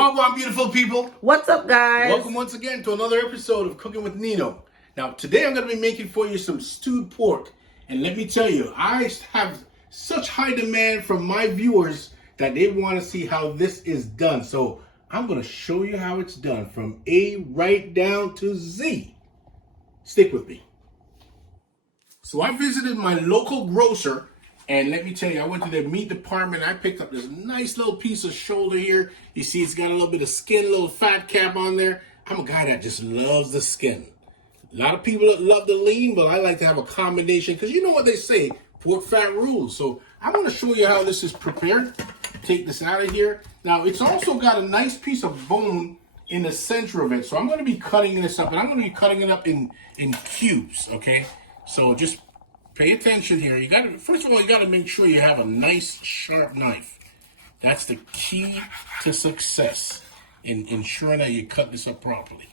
Wagwan, beautiful people. What's up, guys? Welcome once again to another episode of Cooking with Nino. Now, today I'm going to be making for you some stewed pork. And let me tell you, I have such high demand from my viewers that they want to see how this is done. So I'm going to show you how it's done from A right down to Z. Stick with me. So I visited my local grocer, and let me tell you, I went to their meat department. I picked up this nice little piece of shoulder here. You see it's got a little bit of skin, a little fat cap on there. I'm a guy that just loves the skin. A lot of people love the lean, but I like to have a combination because you know what they say, pork fat rules. So I want to show you how this is prepared. Take this out of here. Now, it's also got a nice piece of bone in the center of it. So I'm going to be cutting this up, and I'm going to be cutting it up in cubes, okay? So just pay attention here. You got to, first of all, you got to make sure you have a nice sharp knife. That's the key to success in ensuring that you cut this up properly.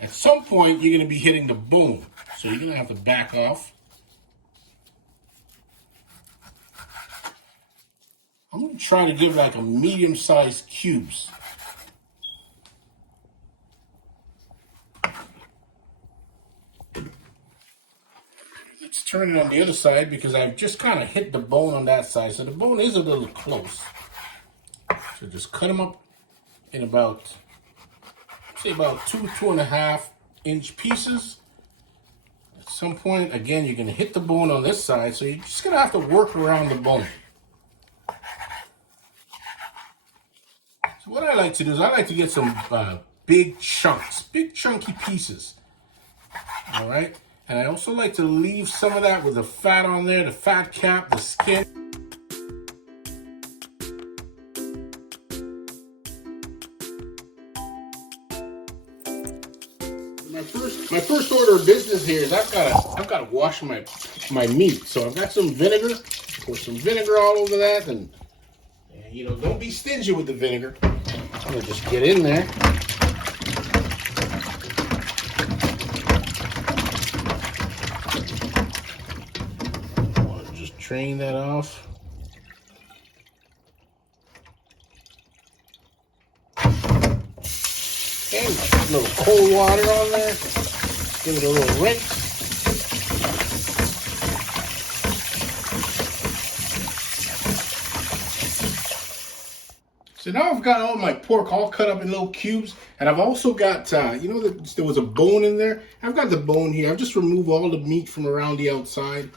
At some point, you're going to be hitting the bone, so you're going to have to back off. I'm going to try to give like a medium-sized cubes. Let's turn it on the other side because I've just kind of hit the bone on that side. So the bone is a little close. So just cut them up in about, say about 2.5 inch pieces. At some point, again, you're going to hit the bone on this side. So you're just going to have to work around the bone. So what I like to do is I like to get some big chunks, big chunky pieces. All right. And I also like to leave some of that with the fat on there, the fat cap, the skin. My first order of business here is I've got to wash my meat. So I've got some vinegar. Pour some vinegar all over that, and you know, don't be stingy with the vinegar. I'm gonna just get in there. Drain that off. And a little cold water on there. Give it a little rinse. So now I've got all my pork all cut up in little cubes, and I've also got, you know, there was a bone in there. I've got the bone here. I've just removed all the meat from around the outside.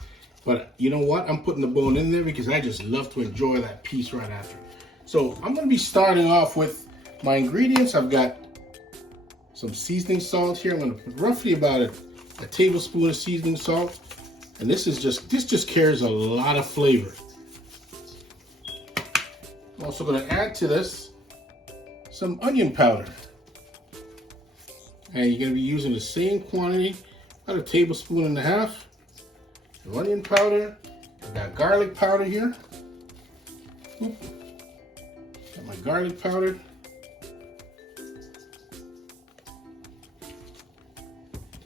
But you know what? I'm putting the bone in there because I just love to enjoy that piece right after. So I'm going to be starting off with my ingredients. I've got some seasoning salt here. I'm going to put roughly about a tablespoon of seasoning salt. And this just carries a lot of flavor. I'm also going to add to this some onion powder. And you're going to be using the same quantity, about 1.5 tablespoons. Onion powder. I've got garlic powder here. Oop. Got my garlic powder.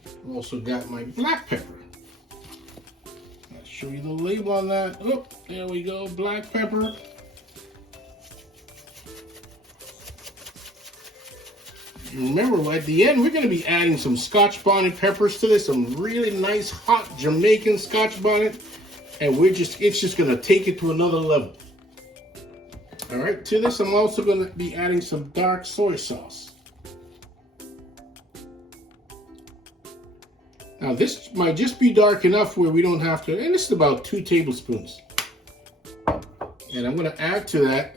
I've also got my black pepper. I'll show you the label on that. Oh, there we go, black pepper. Remember, at the end, we're going to be adding some scotch bonnet peppers to this, some really nice hot Jamaican scotch bonnet, and it's just going to take it to another level. All right, to this, I'm also going to be adding some dark soy sauce. Now, this might just be dark enough where we don't have to, and this is about 2 tablespoons. And I'm going to add to that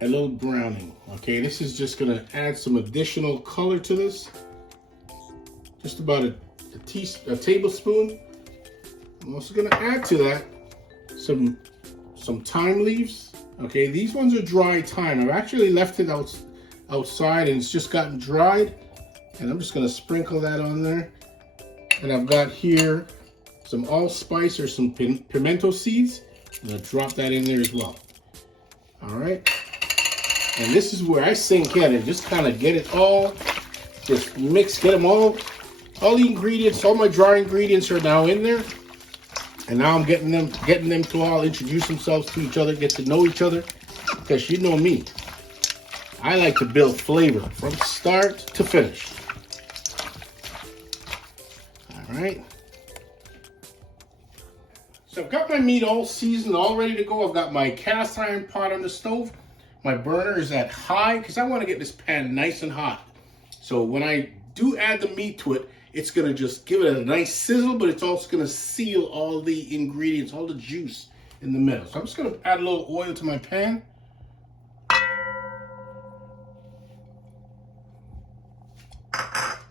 a little browning. Okay, this is just going to add some additional color to this. Just about a tablespoon. I'm also going to add to that some thyme leaves. Okay, these ones are dry thyme. I've actually left it outside and it's just gotten dried. And I'm just going to sprinkle that on there. And I've got here some allspice or some pimento seeds. I'm going to drop that in there as well. All right. And this is where I sink in and just kind of get it all, just mix, get them all the ingredients, all my dry ingredients are now in there. And now I'm getting them to all introduce themselves to each other, get to know each other, because you know me. I like to build flavor from start to finish. All right. So I've got my meat all seasoned, all ready to go. I've got my cast iron pot on the stove. My burner is at high because I want to get this pan nice and hot. So when I do add the meat to it, it's going to just give it a nice sizzle, but it's also going to seal all the ingredients, all the juice in the middle. So I'm just going to add a little oil to my pan.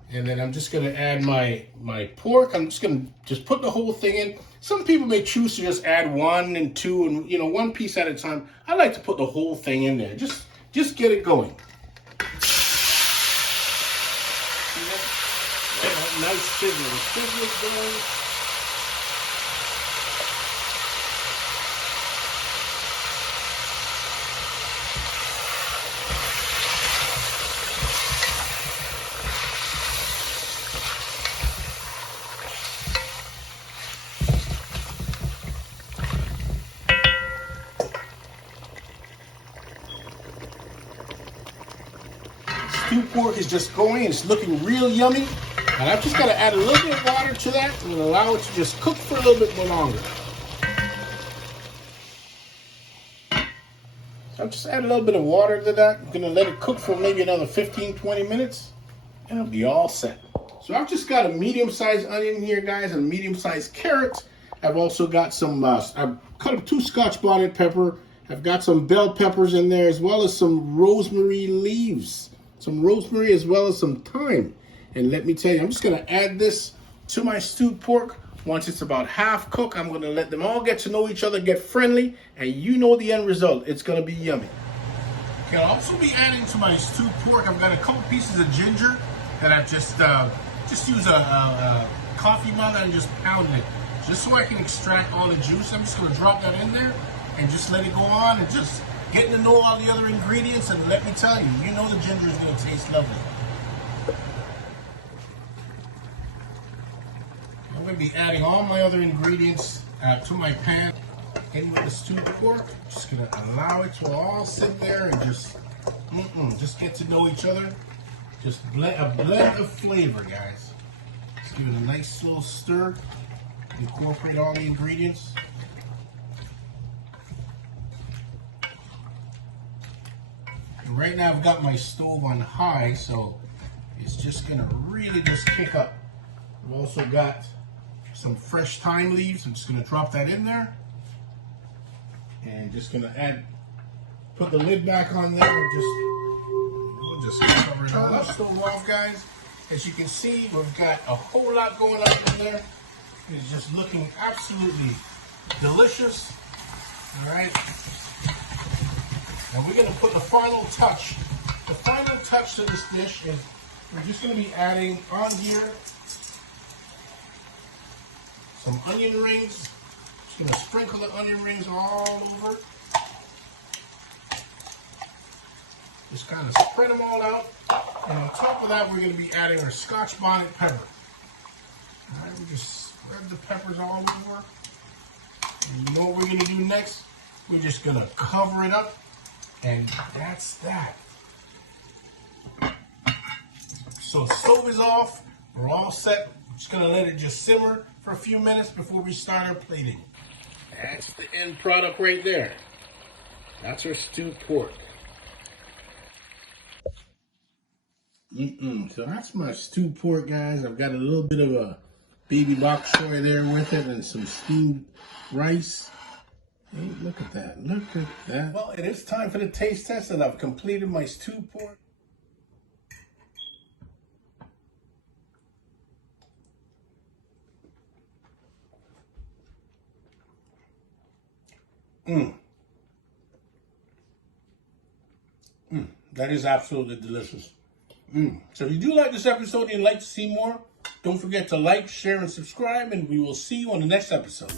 And then I'm just going to add my pork. I'm just going to put the whole thing in. Some people may choose to just add 1 and 2 and, you know, 1 piece at a time. I like to put the whole thing in there. Just get it going. Nice sizzle. The sizzle is going. Stewed pork is just going. It's looking real yummy. And I've just got to add a little bit of water to that and allow it to just cook for a little bit more longer. So I'll just add a little bit of water to that. I'm going to let it cook for maybe another 15-20 minutes and it'll be all set. So I've just got a medium-sized onion here, guys, and a medium-sized carrot. I've also got some, I've cut up 2 scotch bonnet pepper. I've got some bell peppers in there as well as some rosemary leaves. Some rosemary as well as some thyme. And let me tell you, I'm just going to add this to my stewed pork. Once it's about half cooked, I'm going to let them all get to know each other, get friendly, and you know the end result. It's going to be yummy. Okay, I'll also be adding to my stewed pork. I've got a couple pieces of ginger that I've just use a coffee mug and just pound it, just so I can extract all the juice. I'm just going to drop that in there and just let it go on and just getting to know all the other ingredients. And let me tell you, you know the ginger is going to taste lovely. I'm going to be adding all my other ingredients to my pan in with the stewed pork. Just going to allow it to all sit there and just get to know each other. Just a blend of flavor, guys. Just give it a nice little stir. Incorporate all the ingredients. And right now I've got my stove on high, so it's just going to really just kick up. I've also got some fresh thyme leaves. I'm just going to drop that in there. And just going to put the lid back on there and just cover it all up. Stove off, guys. As you can see, we've got a whole lot going on in there. It's just looking absolutely delicious. All right. And we're going to put the final touch. The final touch to this dish is we're just going to be adding on here some onion rings. Just going to sprinkle the onion rings all over. Just kind of spread them all out. And on top of that, we're going to be adding our scotch bonnet pepper. All right, we just spread the peppers all over. And you know what we're going to do next? We're just going to cover it up. And that's that. So the stove is off. We're all set. We're just going to let it just simmer for a few minutes before we start our plating. That's the end product right there. That's our stewed pork. So that's my stewed pork, guys. I've got a little bit of a baby bok choy there with it and some steamed rice. Hey, look at that. Look at that. Well, it is time for the taste test, and I've completed my stewed pork. That is absolutely delicious. So if you do like this episode and you'd like to see more, don't forget to like, share, and subscribe, and we will see you on the next episode.